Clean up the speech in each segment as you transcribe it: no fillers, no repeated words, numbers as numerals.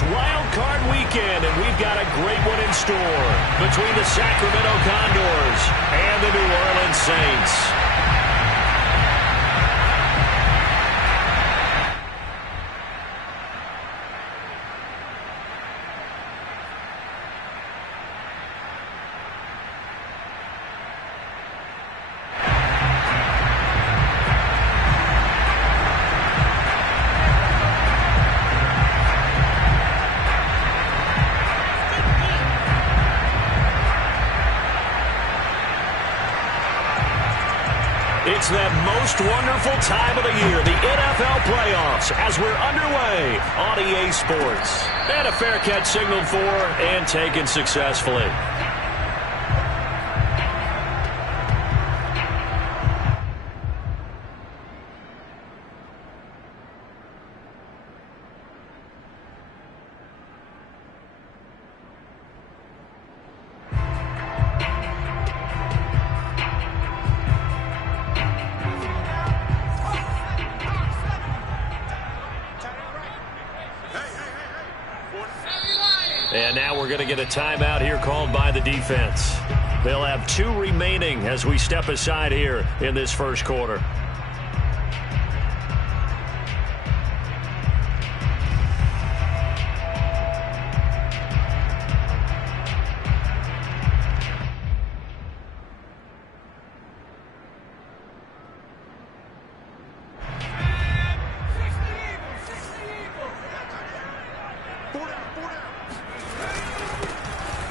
It's Wild Card Weekend, and we've got a great one in store between the Sacramento Condors and the New Orleans Saints. It's that most wonderful time of the year, the NFL playoffs, as we're underway on EA Sports. And a fair catch signaled for and taken successfully. And now we're going to get a timeout here called by the defense. They'll have 2 remaining as we step aside here in this first quarter.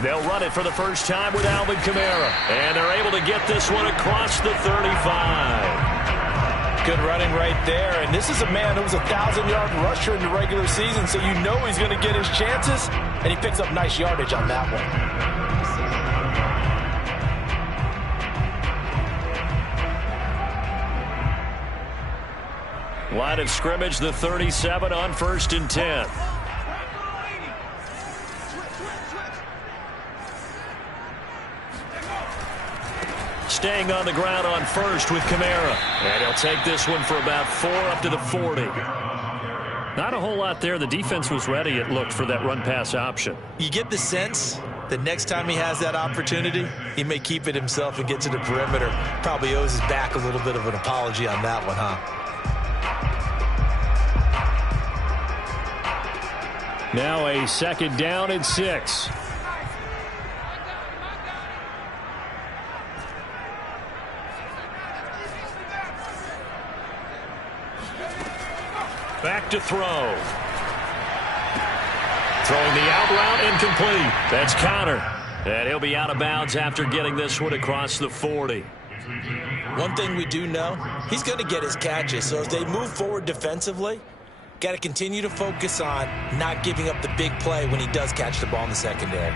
They'll run it for the first time with Alvin Kamara. And they're able to get this one across the 35. Good running right there. And this is a man who was a 1,000-yard rusher in the regular season, so you know he's going to get his chances. And he picks up nice yardage on that one. Line of scrimmage, the 37 on 1st and 10. Staying on the ground on 1st with Kamara. And he'll take this one for about 4 up to the 40. Not a whole lot there. The defense was ready, it looked, for that run-pass option. You get the sense that next time he has that opportunity, he may keep it himself and get to the perimeter. Probably owes his back a little bit of an apology on that one, huh? Now a 2nd down and 6. Back to throw. Throwing the out route incomplete. That's Conner. And he'll be out of bounds after getting this one across the 40. One thing we do know, he's going to get his catches. So as they move forward defensively, got to continue to focus on not giving up the big play when he does catch the ball in the secondary.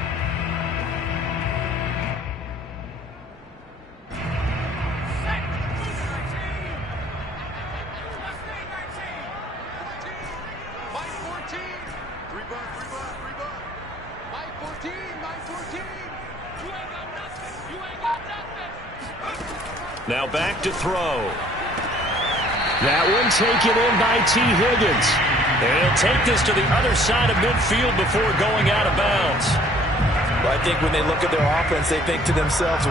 Now back to throw. That one taken in by T. Higgins. And he'll take this to the other side of midfield before going out of bounds. Well, I think when they look at their offense, they think to themselves,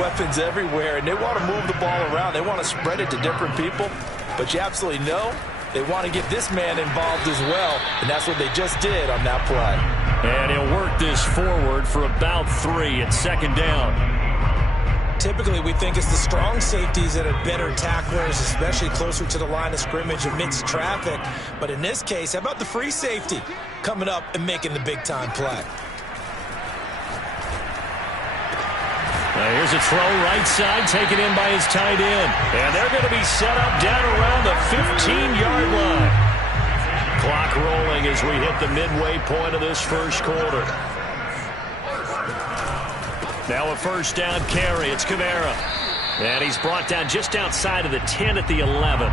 weapons everywhere, and they want to move the ball around. They want to spread it to different people. But you absolutely know they want to get this man involved as well, and that's what they just did on that play. And he'll work this forward for about 3 at 2nd down. Typically, we think it's the strong safeties that are better tacklers, especially closer to the line of scrimmage amidst traffic. But in this case, how about the free safety coming up and making the big-time play? Now here's a throw right side taken in by his tight end. And they're going to be set up down around the 15-yard line. Clock rolling as we hit the midway point of this first quarter. Now a 1st down carry. It's Kamara. And he's brought down just outside of the 10 at the 11.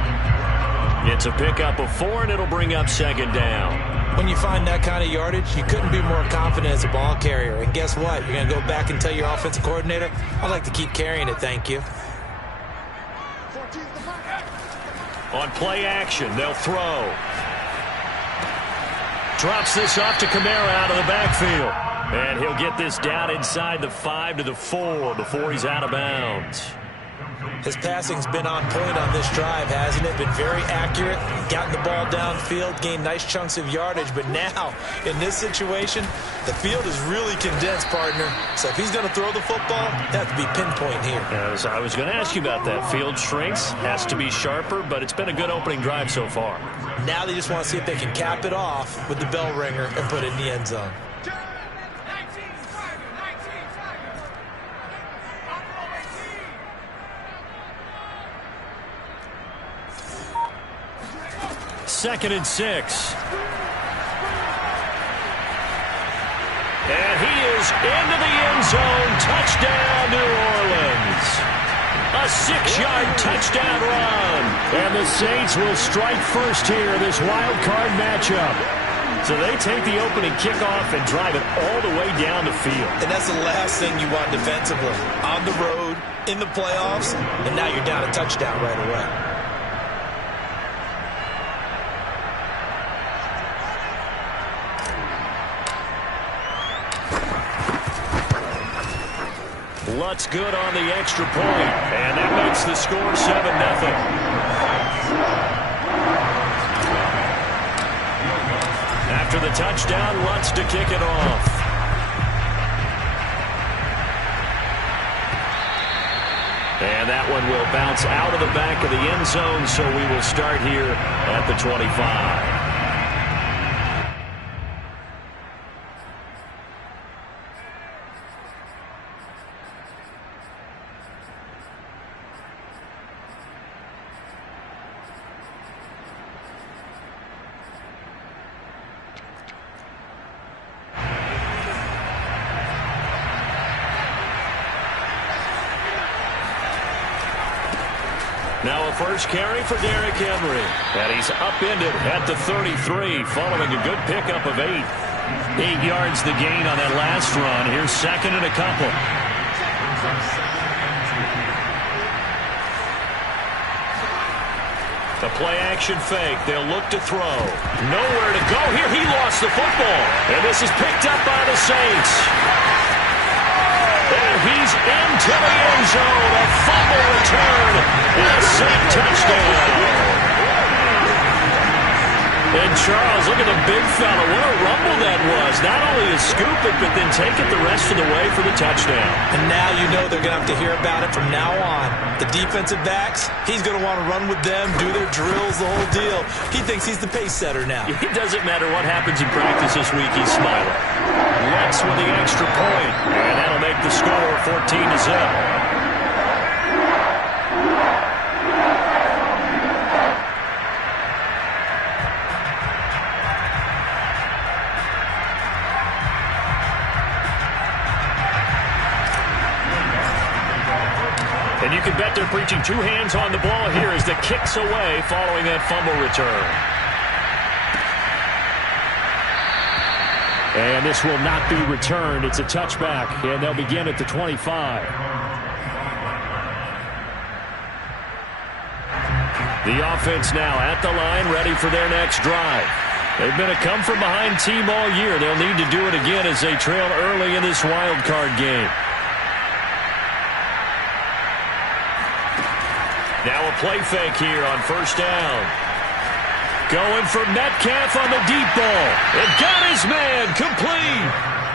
It's a pickup of 4, and it'll bring up 2nd down. When you find that kind of yardage, you couldn't be more confident as a ball carrier. And guess what? You're going to go back and tell your offensive coordinator, I'd like to keep carrying it, thank you. On play action, they'll throw. Drops this off to Kamara out of the backfield. And he'll get this down inside the 5 to the 4 before he's out of bounds. His passing's been on point on this drive, hasn't it? Been very accurate, gotten the ball downfield, gained nice chunks of yardage. But now, in this situation, the field is really condensed, partner. So if he's going to throw the football, it has to be pinpoint here. I was going to ask you about that. Field shrinks, has to be sharper, but it's been a good opening drive so far. Now they just want to see if they can cap it off with the bell ringer and put it in the end zone. Second and 6. And he is into the end zone. Touchdown, New Orleans. A 6-yard touchdown run. And the Saints will strike first here in this wild card matchup. So they take the opening kickoff and drive it all the way down the field. And that's the last thing you want defensively. On the road, in the playoffs, and now you're down a touchdown right away. Lutz good on the extra point, and that makes the score 7-0. After the touchdown, Lutz to kick it off. And that one will bounce out of the back of the end zone, so we will start here at the 25. Now a first carry for Derrick Henry. And he's upended at the 33 following a good pickup of 8. 8 yards the gain on that last run. Here's second and a couple. The play action fake. They'll look to throw. Nowhere to go here. He lost the football. And this is picked up by the Saints. And he's into the end zone. A fumble return. And a Saint touchdown. And Charles, look at the big fella. What a rumble that was. Not only to scoop it, but then take it the rest of the way for the touchdown. And now you know they're going to have to hear about it from now on. The defensive backs, he's going to want to run with them, do their drills, the whole deal. He thinks he's the pace setter now. It doesn't matter what happens in practice this week. He's smiling. Lutz with the extra point. And that'll make the score 14-0. And you can bet they're preaching 2 hands on the ball here as the kick's away following that fumble return. And this will not be returned. It's a touchback, and they'll begin at the 25. The offense now at the line, ready for their next drive. They've been a come-from-behind team all year. They'll need to do it again as they trail early in this wild card game. Now a play fake here on first down. Going for Metcalf on the deep ball. And got his man complete.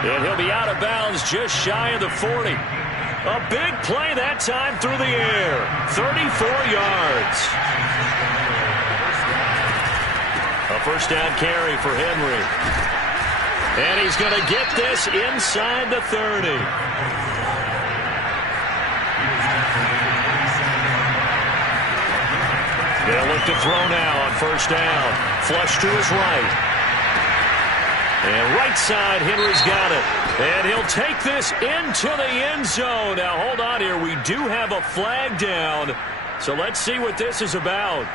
And he'll be out of bounds just shy of the 40. A big play that time through the air. 34 yards. A first down carry for Henry. And he's going to get this inside the 30. They'll look to throw now on first down. Flush to his right. And right side, Henry's got it. And he'll take this into the end zone. Now, hold on here. We do have a flag down. So let's see what this is about.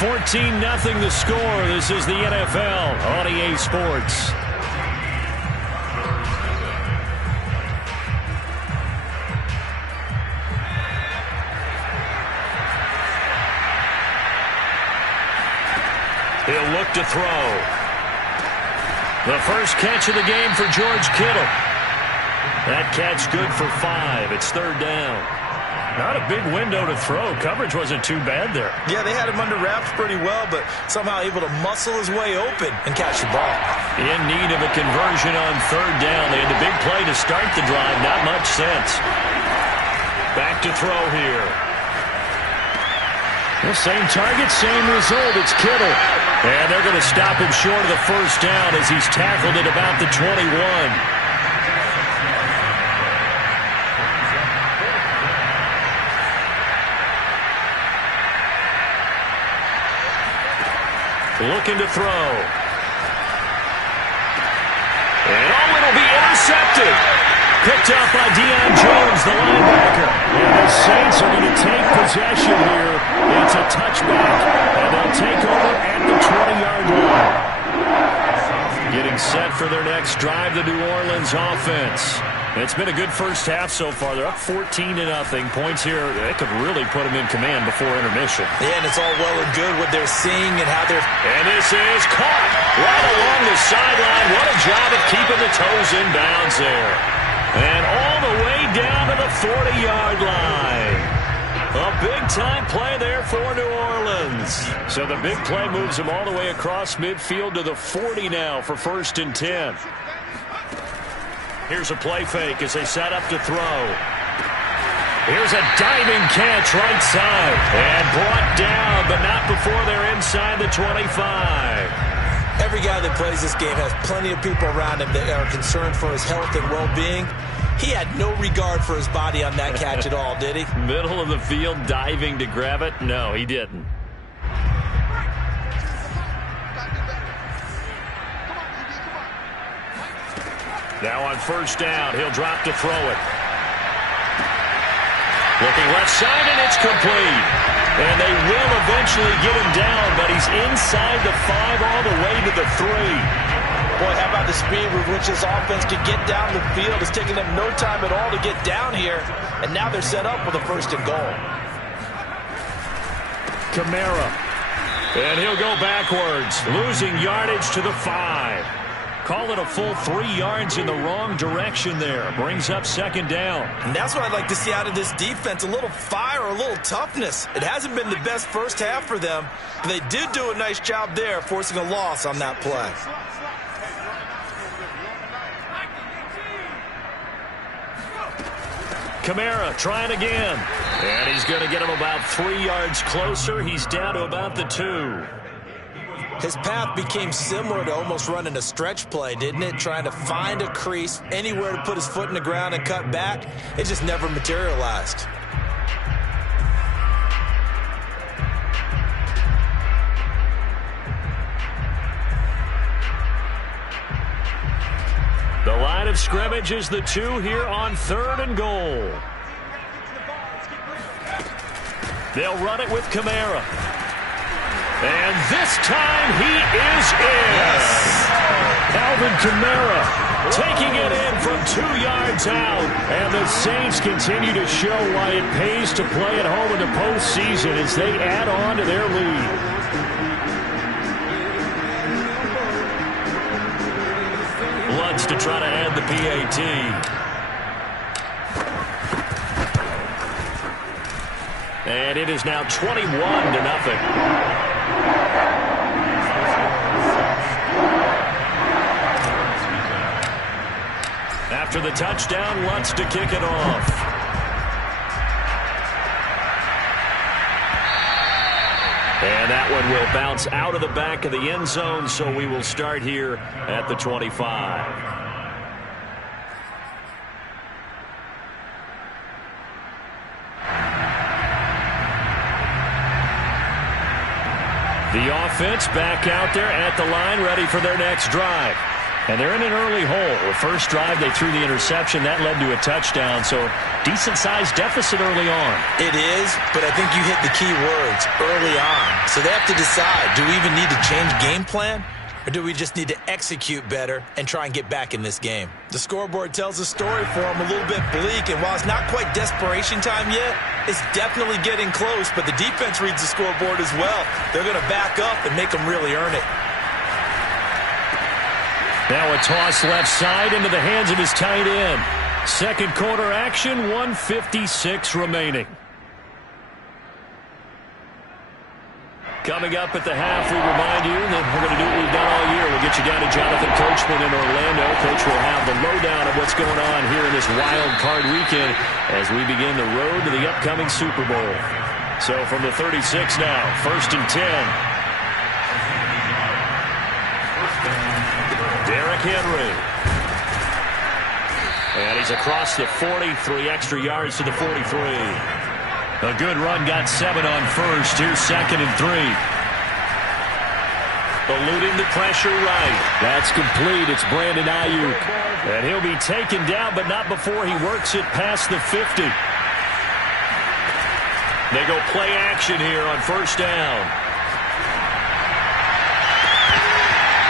$14-0 the score. This is the NFL on EA Sports. He'll look to throw. The first catch of the game for George Kittle. That catch good for 5. It's third down. Not a big window to throw. Coverage wasn't too bad there. Yeah, they had him under wraps pretty well, but somehow able to muscle his way open and catch the ball. In need of a conversion on third down. They had the big play to start the drive. Not much sense. Back to throw here. The same target, same result. It's Kittle. And they're going to stop him short of the first down as he's tackled at about the 21. Looking to throw. And it'll be intercepted. Picked up by Deion Jones, the linebacker. And the Saints are going to take possession here. It's a touchback, and they'll take over at the 20-yard line. Getting set for their next drive, the New Orleans offense. It's been a good first half so far. They're up 14-0. Points here, they could really put them in command before intermission. Yeah, and it's all well and good what they're seeing and how they're... And this is caught right along the sideline. What a job of keeping the toes in bounds there. And all the way down to the 40-yard line. A big-time play there for New Orleans. So the big play moves them all the way across midfield to the 40 now for 1st and 10. Here's a play fake as they set up to throw. Here's a diving catch right side. And brought down, but not before they're inside the 25. Every guy that plays this game has plenty of people around him that are concerned for his health and well-being. He had no regard for his body on that catch at all, did he? Middle of the field, diving to grab it? No, he didn't. Now on first down, he'll drop to throw it. Looking left side, and it's complete. And they will eventually get him down, but he's inside the 5 all the way to the 3. Boy, how about the speed with which this offense can get down the field? It's taking them no time at all to get down here. And now they're set up with a 1st and goal. Kamara. And he'll go backwards, losing yardage to the 5. Call it a full 3 yards in the wrong direction there. Brings up 2nd down. And that's what I'd like to see out of this defense, a little fire, a little toughness. It hasn't been the best first half for them, but they did do a nice job there, forcing a loss on that play. Kamara trying again. And he's going to get him about 3 yards closer. He's down to about the 2. His path became similar to almost running a stretch play, didn't it? Trying to find a crease, anywhere to put his foot in the ground and cut back. It just never materialized. The line of scrimmage is the 2 here on 3rd and goal. They'll run it with Kamara. And this time he is in. Yes. Alvin Kamara taking it in from 2 yards out. And the Saints continue to show why it pays to play at home in the postseason as they add on to their lead. Lutz to try to add the PAT. And it is now 21-0. After the touchdown, Lutz to kick it off. And that one will bounce out of the back of the end zone, so we will start here at the 25. The offense back out there at the line, ready for their next drive. And they're in an early hole. The first drive, they threw the interception. That led to a touchdown, so decent-sized deficit early on. It is, but I think you hit the key words, early on. So they have to decide, do we even need to change game plan? Or do we just need to execute better and try and get back in this game? The scoreboard tells a story for them, a little bit bleak, and while it's not quite desperation time yet, it's definitely getting close, but the defense reads the scoreboard as well. They're going to back up and make them really earn it. Now a toss left side into the hands of his tight end. Second quarter action, 1:56 remaining. Coming up at the half, we remind you that we're going to do what we've done all year. We'll get you down to Jonathan Coachman in Orlando. Coach will have the lowdown of what's going on here in this wild card weekend as we begin the road to the upcoming Super Bowl. So from the 36 now, 1st and 10. Derrick Henry. And he's across the 40, 3 extra yards to the 43. A good run, got 7 on first. Here's 2nd and 3. Eluding the pressure right. That's complete. It's Brandon Ayuk. And he'll be taken down, but not before he works it past the 50. They go play action here on 1st down.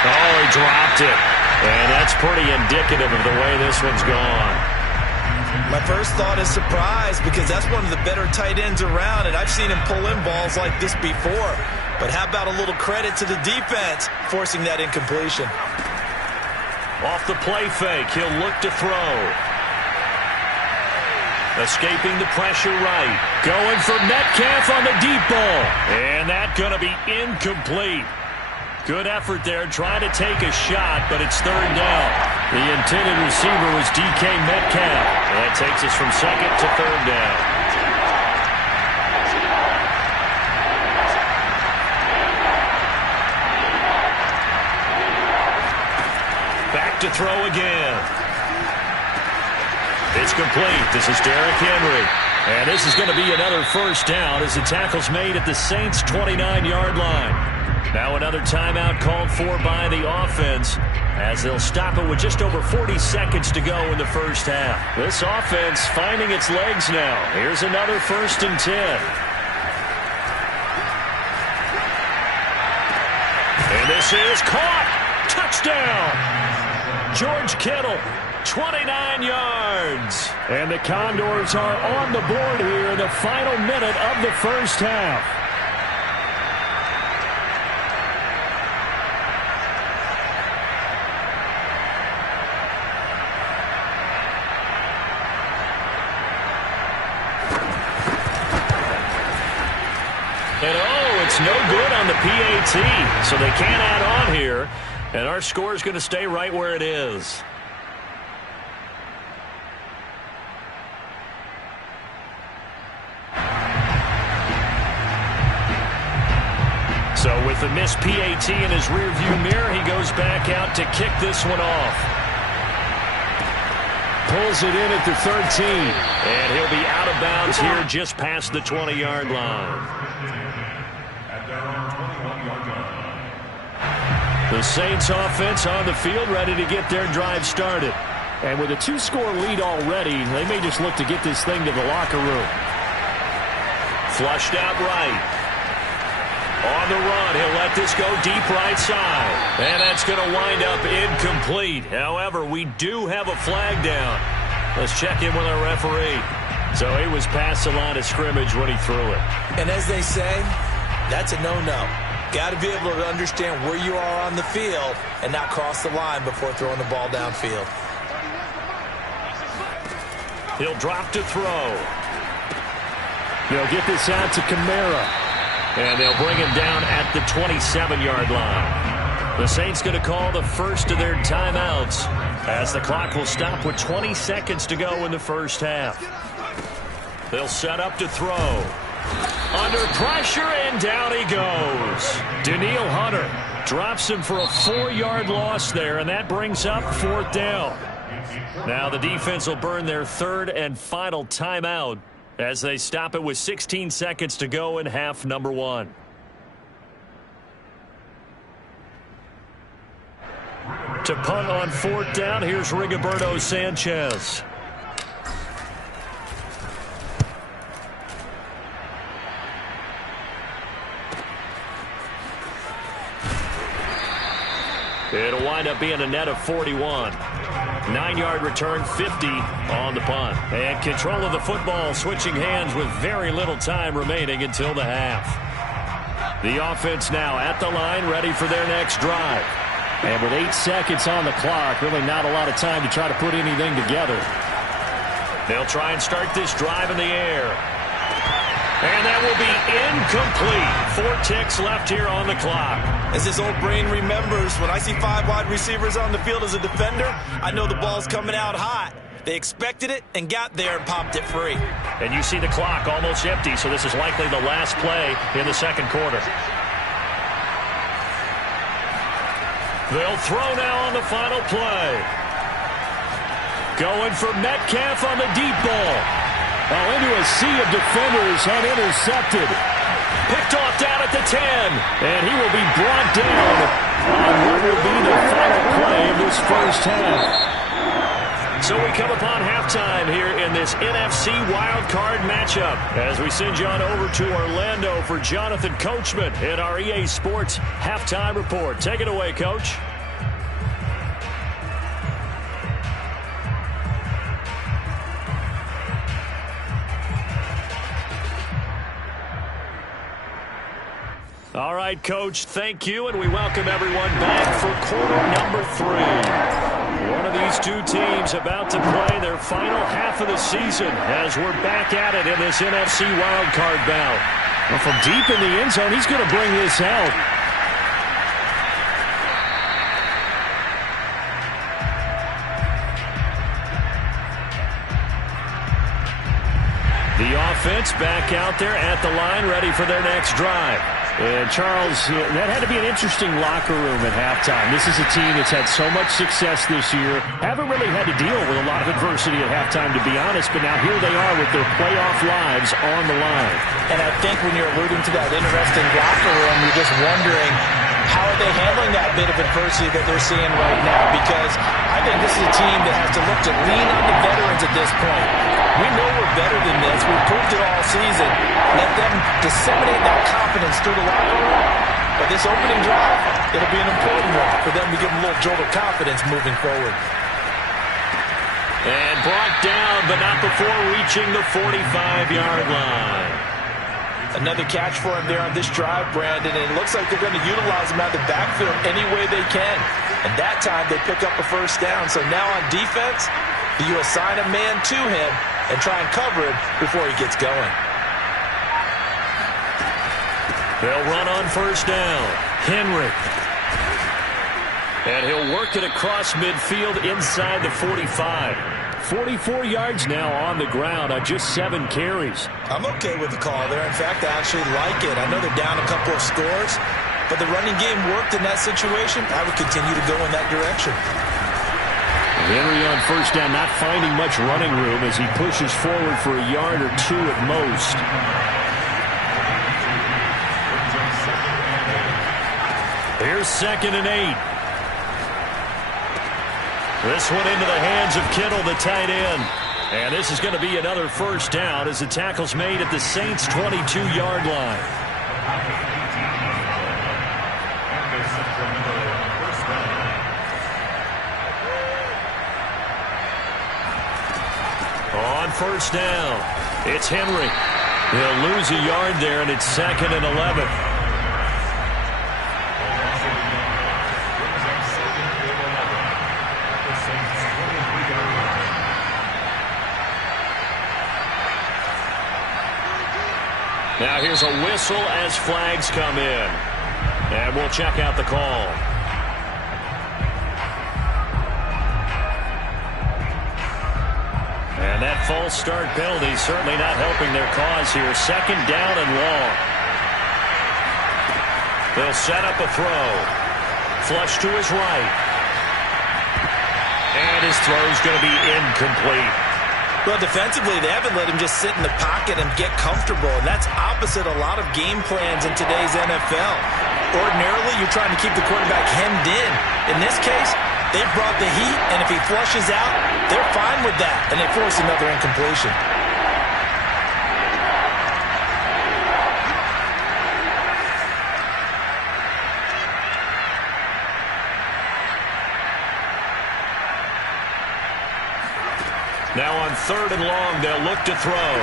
Oh, he dropped it. And that's pretty indicative of the way this one's gone. My first thought is surprise because that's one of the better tight ends around, and I've seen him pull in balls like this before. But how about a little credit to the defense forcing that incompletion? Off the play fake, he'll look to throw. Escaping the pressure right. Going for Metcalf on the deep ball. And that's going to be incomplete. Good effort there, trying to take a shot, but it's 3rd down. The intended receiver was DK Metcalf. And that takes us from 2nd to 3rd down. Back to throw again. It's complete. This is Derrick Henry. And this is going to be another 1st down as the tackle's made at the Saints' 29-yard line. Now another timeout called for by the offense as they'll stop it with just over 40 seconds to go in the 1st half. This offense finding its legs now. Here's another 1st and 10. And this is caught. Touchdown. George Kittle, 29 yards. And the Condors are on the board here in the final minute of the 1st half. And oh, it's no good on the PAT, so they can't add on here. And our score is going to stay right where it is. So with the missed PAT in his rearview mirror, he goes back out to kick this one off. Pulls it in at the 13. And he'll be out of bounds here just past the 20-yard line. The Saints offense on the field ready to get their drive started. And with a 2-score lead already, they may just look to get this thing to the locker room. Flushed out right. On the run, he'll let this go deep right side. And that's going to wind up incomplete. However, we do have a flag down. Let's check in with our referee. So he was past the line of scrimmage when he threw it. And as they say, that's a no-no. Got to be able to understand where you are on the field and not cross the line before throwing the ball downfield. He'll drop to throw. They'll get this out to Kamara. And they'll bring him down at the 27-yard line. The Saints going to call the first of their timeouts as the clock will stop with 20 seconds to go in the 1st half. They'll set up to throw. Under pressure, and down he goes. Danielle Hunter drops him for a 4-yard loss there, and that brings up 4th down. Now the defense will burn their 3rd and final timeout as they stop it with 16 seconds to go in half number 1. To punt on 4th down, here's Rigoberto Sanchez. It'll wind up being a net of 41. 9-yard return, 50 on the punt. And control of the football switching hands with very little time remaining until the half. The offense now at the line, ready for their next drive. And with 8 seconds on the clock, really not a lot of time to try to put anything together. They'll try and start this drive in the air. And that will be incomplete. 4 ticks left here on the clock. As this old brain remembers, when I see 5 wide receivers on the field as a defender, I know the ball's coming out hot. They expected it and got there and popped it free. And you see the clock almost empty, so this is likely the last play in the second quarter. They'll throw now on the final play. Going for Metcalf on the deep ball. Oh, into a sea of defenders and intercepted. Picked off down at the 10. And he will be brought down on what will be the final play of this first half. So we come upon halftime here in this NFC wildcard matchup as we send you on over to Orlando for Jonathan Coachman in our EA Sports Halftime Report. Take it away, Coach. All right, Coach, thank you, and we welcome everyone back for quarter number 3. One of these two teams about to play their final half of the season as we're back at it in this NFC wildcard bout. Well, from deep in the end zone, he's going to bring this out. The offense back out there at the line, ready for their next drive. And, Charles, that had to be an interesting locker room at halftime. This is a team that's had so much success this year. Haven't really had to deal with a lot of adversity at halftime, to be honest, but now here they are with their playoff lives on the line. And I think when you're alluding to that interesting locker room, you're just wondering, how are they handling that bit of adversity that they're seeing right now? Because I think this is a team that has to look to lean on the veterans at this point. We know we're better than this. We've proved it all season. Let them disseminate that confidence through the locker room. But this opening drive, it'll be an important one for them to give them a little jolt of confidence moving forward. And brought down, but not before reaching the 45-yard line. Another catch for him there on this drive, Brandon, and it looks like they're going to utilize him out of the backfield any way they can. And that time they pick up a first down. So now on defense, you assign a man to him and try and cover him before he gets going. They'll run on first down. Henry. And he'll work it across midfield inside the 45. 44 yards now on the ground on just 7 carries. I'm okay with the call there. In fact, I actually like it. I know they're down a couple of scores, but the running game worked in that situation. I would continue to go in that direction. Henry on first down, not finding much running room as he pushes forward for a yard or 2 at most. Here's 2nd and 8. This one into the hands of Kittle, the tight end. And this is going to be another first down as the tackle's made at the Saints' 22-yard line. On first down, it's Henry. He'll lose a yard there, and it's 2nd and 11. Now here's a whistle as flags come in. And we'll check out the call. And that false start penalty certainly not helping their cause here. 2nd down and long. They'll set up a throw. Flush to his right. And his throw's going to be incomplete. Well, defensively, they haven't let him just sit in the pocket and get comfortable, and that's opposite a lot of game plans in today's NFL. Ordinarily, you're trying to keep the quarterback hemmed in. In this case, they brought the heat, and if he flushes out, they're fine with that, and they force another incompletion. 3rd and long. They'll look to throw.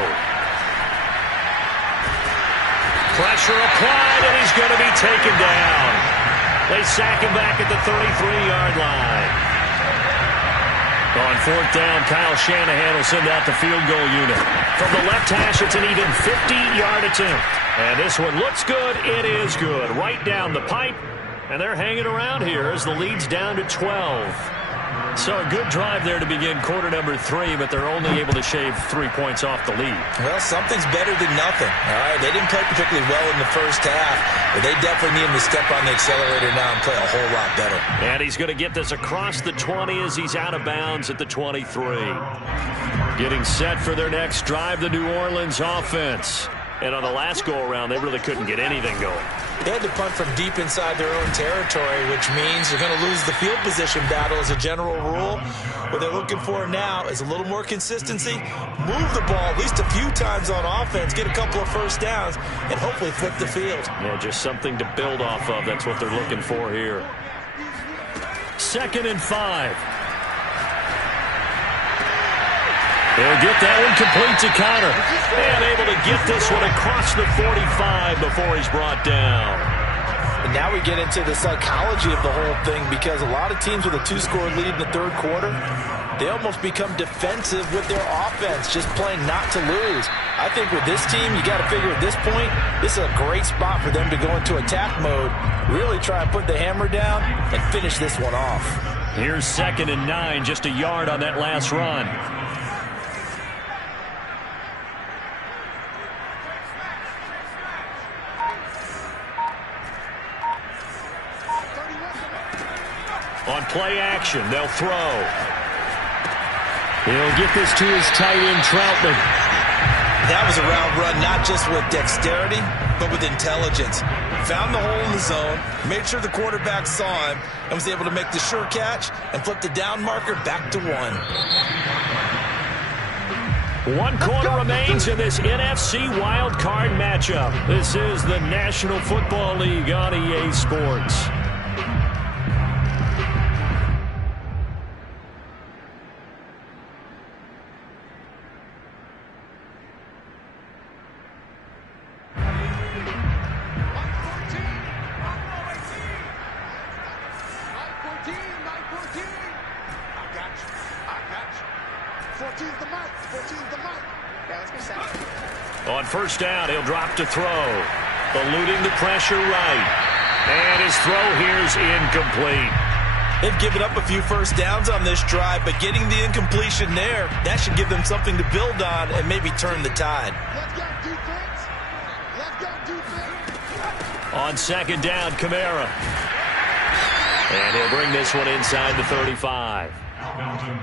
Pressure applied, and he's going to be taken down. They sack him back at the 33-yard line. On 4th down, Kyle Shanahan will send out the field goal unit. From the left hash, it's an even 50-yard attempt. And this one looks good. It is good. Right down the pipe. And they're hanging around here as the lead's down to 12. So a good drive there to begin quarter number 3, but they're only able to shave 3 points off the lead. Well, something's better than nothing. All right, they didn't play particularly well in the first half, but they definitely need him to step on the accelerator now and play a whole lot better. And he's going to get this across the 20 as he's out of bounds at the 23. Getting set for their next drive, the New Orleans offense. And on the last go-around, they really couldn't get anything going. They had to punt from deep inside their own territory, which means you're going to lose the field position battle as a general rule. What they're looking for now is a little more consistency, move the ball at least a few times on offense, get a couple of first downs, and hopefully flip the field. Yeah, just something to build off of. That's what they're looking for here. 2nd and 5. He'll get that one complete to Conner. And able to get this one across the 45 before he's brought down. And now we get into the psychology of the whole thing, because a lot of teams with a 2-score lead in the 3rd quarter, they almost become defensive with their offense, just playing not to lose. I think with this team, you got to figure at this point, this is a great spot for them to go into attack mode, really try and put the hammer down and finish this one off. Here's 2nd and 9, just a yard on that last run. On play action, they'll throw. He'll get this to his tight end, Troutman. That was a route run, not just with dexterity, but with intelligence. Found the hole in the zone, made sure the quarterback saw him, and was able to make the sure catch and flip the down marker back to 1. 1 quarter remains in this NFC wildcard matchup. This is the National Football League on EA Sports. On 1st down, he'll drop to throw. Eluding the pressure right. And his throw here's incomplete. They've given up a few first downs on this drive, but getting the incompletion there, that should give them something to build on and maybe turn the tide. On 2nd down, Kamara. And he'll bring this one inside the 35.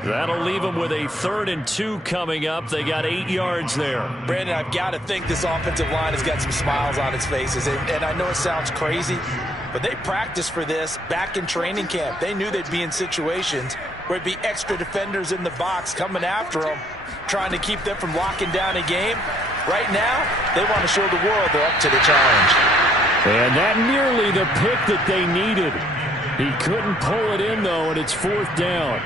That'll leave them with a 3rd and 2 coming up. They got 8 yards there. Brandon, I've got to think this offensive line has got some smiles on its faces. And I know it sounds crazy, but they practiced for this back in training camp. They knew they'd be in situations where it'd be extra defenders in the box coming after them, trying to keep them from locking down a game. Right now, they want to show the world they're up to the challenge. And that nearly the pick that they needed. He couldn't pull it in, though, and it's 4th down.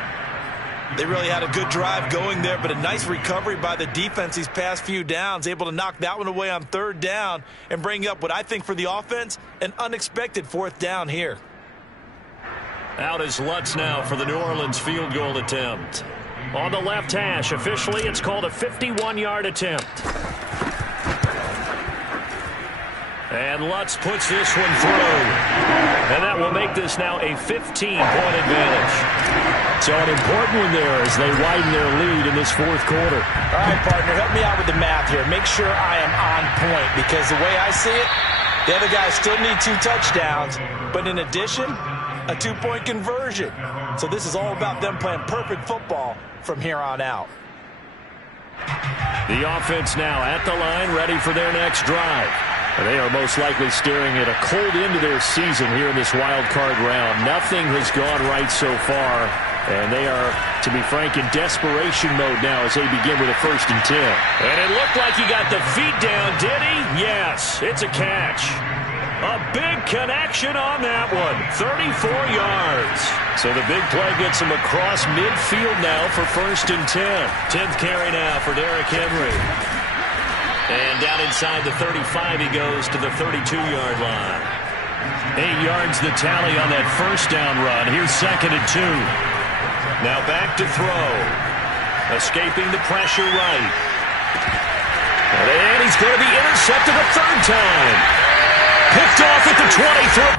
They really had a good drive going there, but a nice recovery by the defense these past few downs, able to knock that one away on 3rd down and bring up what I think for the offense, an unexpected 4th down here. Out is Lutz now for the New Orleans field goal attempt. On the left hash, officially it's called a 51-yard attempt. And Lutz puts this one through. And that will make this now a 15-point advantage. So an important one there as they widen their lead in this 4th quarter. All right, partner, help me out with the math here. Make sure I am on point, because the way I see it, the other guys still need 2 touchdowns, but in addition, a 2-point conversion. So this is all about them playing perfect football from here on out. The offense now at the line, ready for their next drive. And they are most likely staring at a cold end to their season here in this wild card round. Nothing has gone right so far, and they are, to be frank, in desperation mode now as they begin with a 1st and 10. And it looked like he got the feet down, did he? Yes, it's a catch. A big connection on that one. 34 yards. So the big play gets him across midfield now for 1st and 10. 10th carry now for Derrick Henry. And down inside the 35, he goes to the 32-yard line. 8 yards the tally on that first down run. Here's 2nd and 2. Now back to throw. Escaping the pressure right. And he's going to be intercepted a 3rd time. Picked off at the 23.